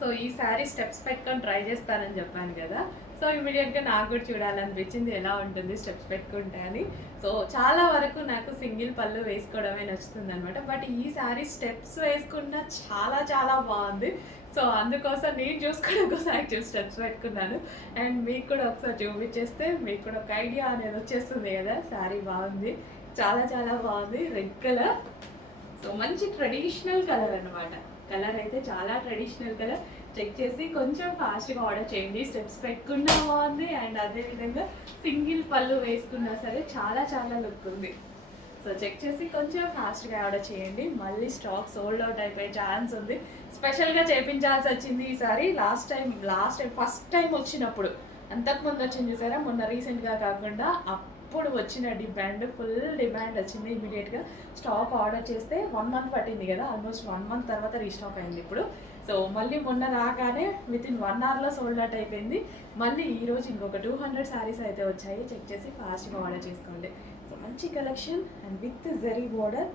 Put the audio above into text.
So ఈ sari steps పెట్టుకొని try చేస్తానని చెప్పాను కదా. సో ఇమీడియట్గా నాకు కూడా చూడాలనిపించింది ఎలా ఉంటుంది స్టెప్స్ పెట్టుకుంటే అని. సో చాలా వరకు నాకు సింగిల్ పళ్ళు వేసుకోవడమే నచ్చుతుంది అనమాట. బట్ ఈ శారీ స్టెప్స్ వేసుకున్న చాలా చాలా బాగుంది. సో అందుకోసం నేను చూసుకోవడం కోసం యాక్చువల్ స్టెప్స్ పెట్టుకున్నాను. అండ్ మీకు కూడా ఒకసారి చూపించేస్తే మీకు కూడా ఒక ఐడియా అనేది వచ్చేస్తుంది కదా. శారీ బాగుంది, చాలా చాలా బాగుంది. రెడ్ కలర్, సో మంచి ట్రెడిషనల్ కలర్ అనమాట. కలర్ అయితే చాలా ట్రెడిషనల్ కలర్. చెక్ చేసి కొంచెం ఫాస్ట్గా ఆర్డర్ చేయండి. స్టెప్స్ పెట్టుకున్నా బాగుంది, అండ్ అదేవిధంగా సింగిల్ పళ్ళు వేసుకున్నా సరే చాలా చాలా లుక్ ఉంది. సో చెక్ చేసి కొంచెం ఫాస్ట్గా ఆర్డర్ చేయండి. మళ్ళీ స్టాక్ సోల్డ్ అవుట్ అయిపోయే ఛాన్స్ ఉంది. స్పెషల్గా చేయించాల్సి వచ్చింది ఈసారి. లాస్ట్ టైం ఫస్ట్ టైం వచ్చినప్పుడు, అంతకుముందు వచ్చింది చూసారా మొన్న రీసెంట్గా కాకుండా, అప్పుడు వచ్చిన ఫుల్ డిమాండ్ వచ్చింది. ఇమీడియట్గా స్టాక్ ఆర్డర్ చేస్తే 1 month పట్టింది కదా, ఆల్మోస్ట్ 1 month తర్వాత రీస్టాక్ అయింది ఇప్పుడు. సో మళ్ళీ మొన్న రాగానే వితిన్ 1 hourలో సోల్డ్ అవుట్ అయిపోయింది. మళ్ళీ ఈరోజు ఇంకొక 200 శారీస్ అయితే వచ్చాయి. చెక్ చేసి ఫాస్ట్గా ఆర్డర్ చేసుకోండి. సో మంచి collection and with zari border.